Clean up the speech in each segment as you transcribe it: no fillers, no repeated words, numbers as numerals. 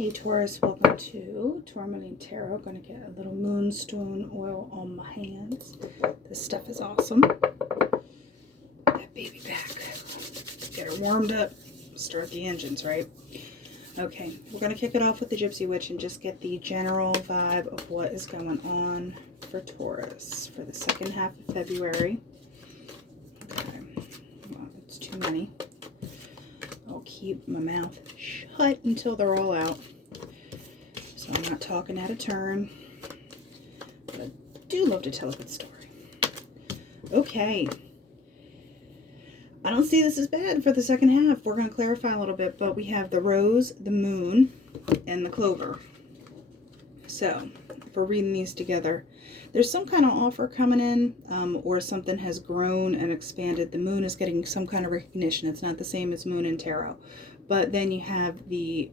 Hey Taurus, welcome to Tourmaline Tarot. Gonna get a little moonstone oil on my hands. This stuff is awesome. That baby back. Get her warmed up. Start the engines, right? Okay, we're gonna kick it off with the Gypsy Witch and just get the general vibe of what is going on for Taurus for the second half of February. Okay, well, it's too many. I'll keep my mouth shut until they're all out, so I'm not talking out of turn, but I do love to tell a good story. Okay, I don't see this as bad for the second half. We're going to clarify a little bit, but we have the rose, the moon, and the clover. So if we're reading these together, there's some kind of offer coming in, or something has grown and expanded. The moon is getting some kind of recognition. It's not the same as moon and tarot. But then you have the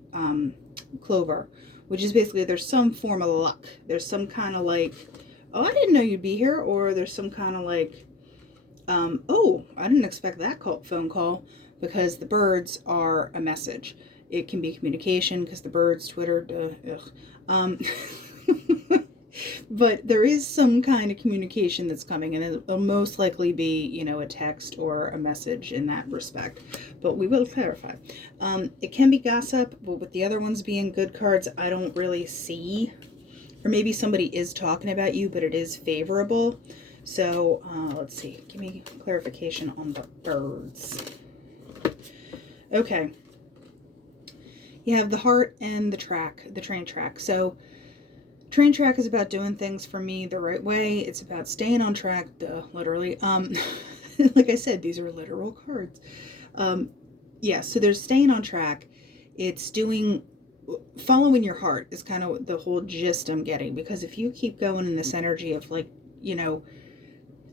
clover, which is basically there's some form of luck. There's some kind of like, oh, I didn't know you'd be here. Or there's some kind of like, oh, I didn't expect that phone call, because the birds are a message. It can be communication because the birds, Twitter, but there is some kind of communication that's coming, and it'll most likely be, you know, a text or a message in that respect, but we will clarify. It can be gossip, but with the other ones being good cards, I don't really see, or maybe somebody is talking about you, but it is favorable. So let's see, give me clarification on the birds. Okay, you have the heart and the train track. So train track is about doing things for me the right way. It's about staying on track, literally. Like I said, these are literal cards. Yeah, so there's staying on track. It's following your heart is kind of the whole gist I'm getting, because if you keep going in this energy of like, you know,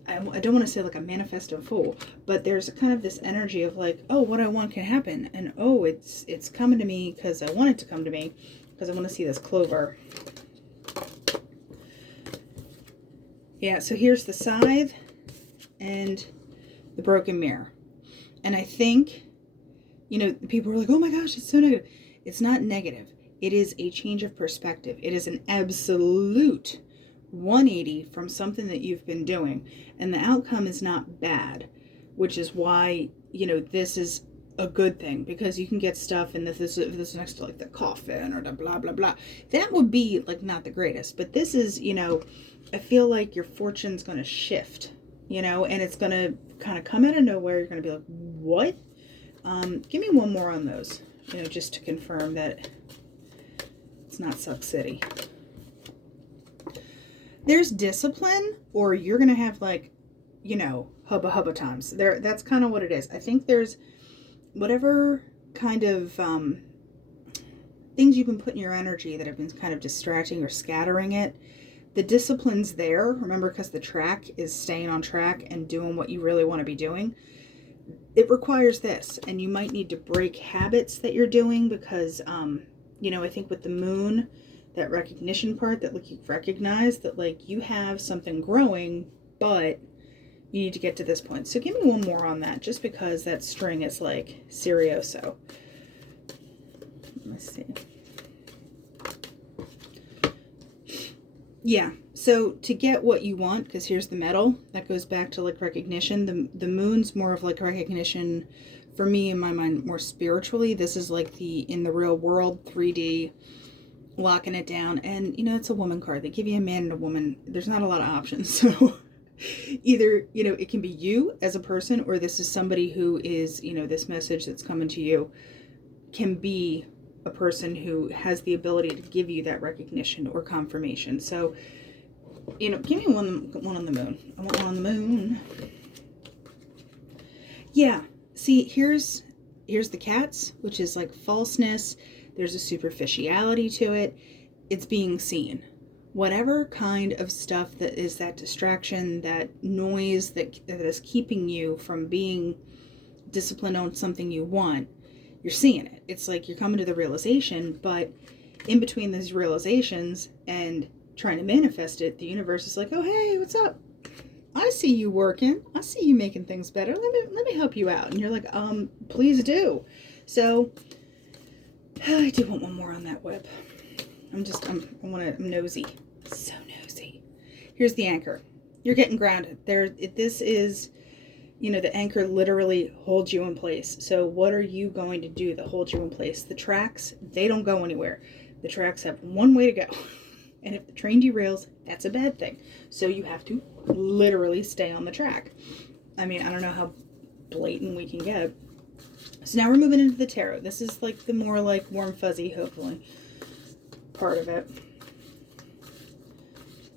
I don't want to say like a manifesting fool, but there's kind of this energy of like, oh, what I want can happen, and oh, it's coming to me because I want it to come to me, because I want to see this clover. Yeah, so here's the scythe and the broken mirror. And I think, you know, people are like, oh my gosh, it's so negative. It's not negative. It is a change of perspective. It is an absolute 180 from something that you've been doing. And the outcome is not bad, which is why, you know, this is a good thing, because you can get stuff, and if this is next to like the coffin or the blah, blah, blah, that would be like not the greatest. But this is, you know, I feel like your fortune's going to shift, you know, and it's going to kind of come out of nowhere. You're going to be like, what? Give me one more on those, you know, just to confirm that it's not Suck City. There's discipline, or you're going to have like, you know, hubba times. That's kind of what it is. I think there's whatever kind of things you've been putting your energy that have been kind of distracting or scattering it. The discipline's there, remember, because the track is staying on track and doing what you really want to be doing. It requires this, and you might need to break habits that you're doing, because, you know, I think with the moon, that recognition part, that like you recognize that like you have something growing, but you need to get to this point. So give me one more on that, just because that string is like serioso. Let's see. Yeah, so to get what you want, because here's the medal, that goes back to like recognition. The moon's more of like recognition for me, in my mind, more spiritually. This is like the in the real world 3D, locking it down. And you know, it's a woman card. They give you a man and a woman. There's not a lot of options. So either, you know, it can be you as a person, or this is somebody who is, you know, this message that's coming to you can be a person who has the ability to give you that recognition or confirmation. So, you know, give me one on the moon. I want one on the moon. Yeah, see, here's the cats, which is like falseness. There's a superficiality to it. It's being seen. Whatever kind of stuff that is that distraction, that noise that is keeping you from being disciplined on something you want, you're seeing it. It's like you're coming to the realization, but in between these realizations and trying to manifest it, the universe is like, oh, hey, what's up? I see you working. I see you making things better. Let me help you out. And you're like, please do. So I do want one more on that whip. I'm nosy. So nosy. Here's the anchor. You're getting grounded. This is, the anchor literally holds you in place. So what are you going to do that holds you in place? The tracks, they don't go anywhere. The tracks have one way to go. And if the train derails, that's a bad thing. So you have to literally stay on the track. I mean, I don't know how blatant we can get. So now we're moving into the tarot. This is like the more like warm fuzzy, hopefully, part of it.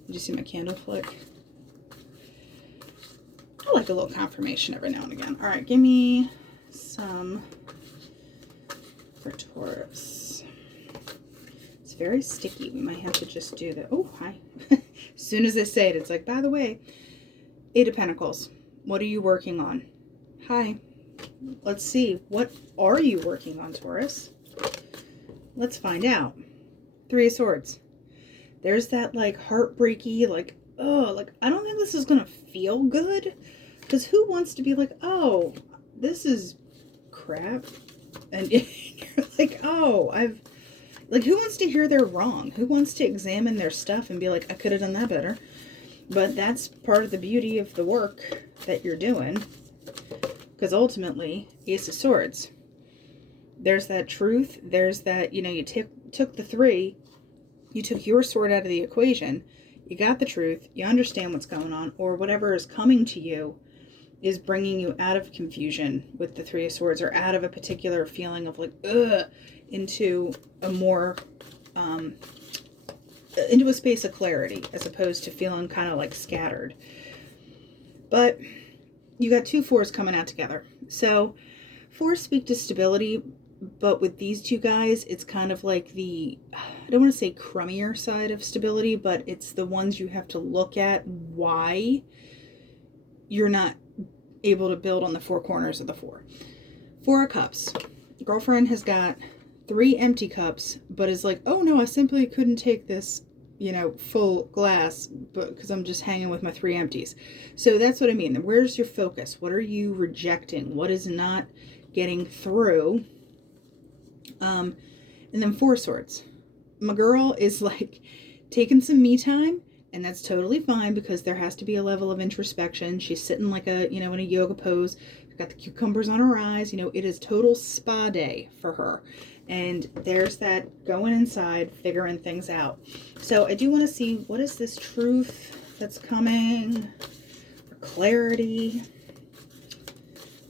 Did you see my candle flick? I like a little confirmation every now and again. All right, give me some for Taurus. It's very sticky. We might have to just do the, oh, hi. As soon as I say it, it's like, by the way, 8 of Pentacles. What are you working on? Hi. Let's see. What are you working on, Taurus? Let's find out. 3 of Swords. There's that like heartbreaky, like, oh, like, I don't think this is going to feel good. Because who wants to be like, oh, this is crap. And you're like, oh, like, who wants to hear they're wrong? Who wants to examine their stuff and be like, I could have done that better? But that's part of the beauty of the work that you're doing. Because ultimately, Ace of Swords, there's that truth. There's that, you took the 3, you took your sword out of the equation, you got the truth, you understand what's going on, or whatever is coming to you is bringing you out of confusion with the 3 of Swords, or out of a particular feeling of like, ugh, into a more, into a space of clarity, as opposed to feeling kind of like scattered. But you got 2 4s coming out together. So 4s speak to stability, but with these 2 guys, it's kind of like the, I don't want to say crummier side of stability, but it's the ones you have to look at why you're not able to build on the 4 corners of the 4. 4 of Cups. Girlfriend has got 3 empty cups, but is like, oh no, I simply couldn't take this, full glass, but because I'm just hanging with my 3 empties. So that's what I mean. Where's your focus? What are you rejecting? What is not getting through? And then 4 Swords. My girl is like taking some me time, and that's totally fine because there has to be a level of introspection. She's sitting like a, in a yoga pose, got the cucumbers on her eyes. It is total spa day for her. And there's that going inside, figuring things out. So I do want to see, what is this truth that's coming? For clarity.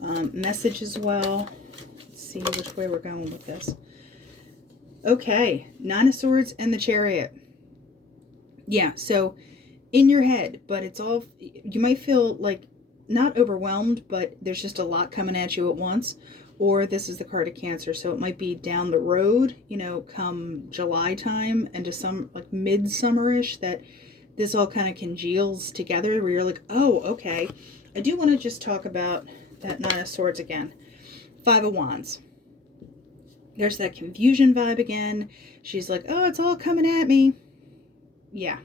Message as well. Let's see which way we're going with this. Okay, 9 of Swords and the Chariot. Yeah, so in your head, but it's all, you might feel like not overwhelmed, but there's just a lot coming at you at once. Or this is the card of Cancer, so it might be down the road, come July time and to some like midsummer-ish, that this all kind of congeals together where you're like, oh, okay. I do want to just talk about that 9 of Swords again. 5 of Wands. There's that confusion vibe again. She's like, oh, it's all coming at me. Yeah.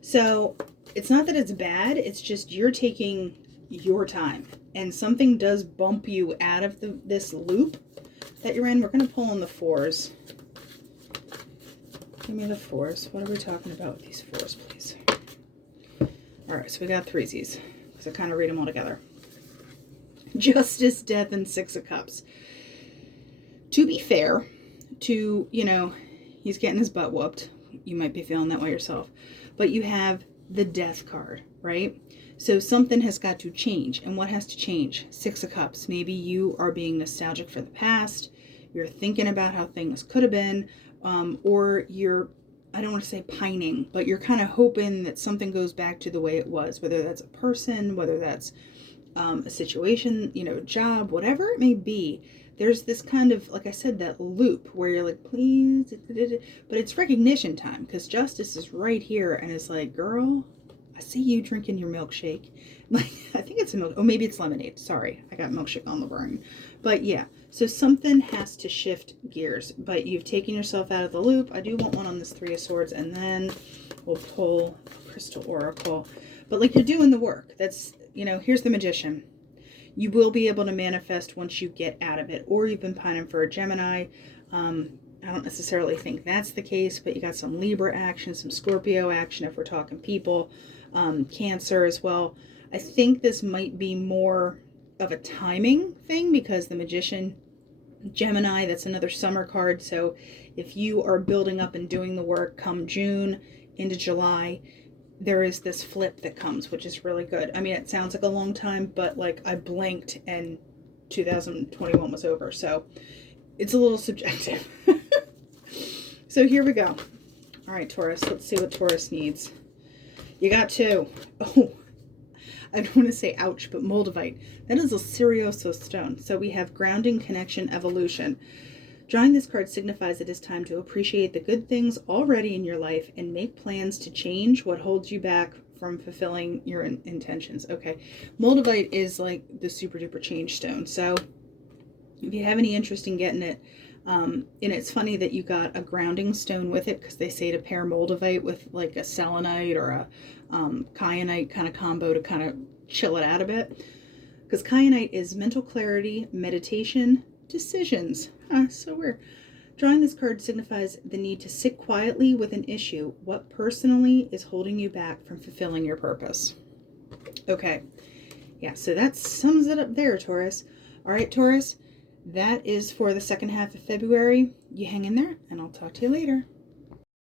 So it's not that it's bad. It's just you're taking your time. And something does bump you out of this loop that you're in. We're going to pull in the 4s. Give me the 4s. What are we talking about with these 4s, please? All right, so we got 3sies because I kind of read them all together. Justice, Death, and 6 of Cups. To be fair, he's getting his butt whooped. You might be feeling that way yourself. But you have the Death card, right? So something has got to change. And what has to change? 6 of Cups. Maybe you are being nostalgic for the past. You're thinking about how things could have been. Or you're, I don't want to say pining, but you're kind of hoping that something goes back to the way it was. Whether that's a person, whether that's a situation, a job, whatever it may be. There's this kind of, like I said, that loop where you're like, please, but it's recognition time because Justice is right here and is like, girl, I see you drinking your milkshake. Like, I think it's a milk. Oh, maybe it's lemonade. Sorry, I got milkshake on the brain. But yeah, so something has to shift gears. But you've taken yourself out of the loop. I do want one on this 3 of Swords, and then we'll pull Crystal Oracle. But like, you're doing the work. That's, here's the Magician. You will be able to manifest once you get out of it. Or you've been pining for a Gemini. I don't necessarily think that's the case, but you got some Libra action, some Scorpio action if we're talking people, Cancer as well. I think this might be more of a timing thing because the Magician, Gemini, that's another summer card. So if you are building up and doing the work come June into July, there is this flip that comes, which is really good. I mean, it sounds like a long time, but like I blinked and 2021 was over. So it's a little subjective. So here we go. All right, Taurus, let's see what Taurus needs. You got 2. Oh, I don't want to say ouch, but moldavite. That is a Serioso stone. So we have grounding, connection, evolution. Drawing this card signifies it is time to appreciate the good things already in your life and make plans to change what holds you back from fulfilling your intentions. Okay, moldavite is like the super duper change stone. So if you have any interest in getting it, and it's funny that you got a grounding stone with it because they say to pair moldavite with like a selenite or a kyanite kind of combo to kind of chill it out a bit. Because kyanite is mental clarity, meditation, decisions. So weird. Drawing this card signifies the need to sit quietly with an issue. What personally is holding you back from fulfilling your purpose? Okay. Yeah, so that sums it up there, Taurus. All right, Taurus. That is for the second half of February. You hang in there, and I'll talk to you later.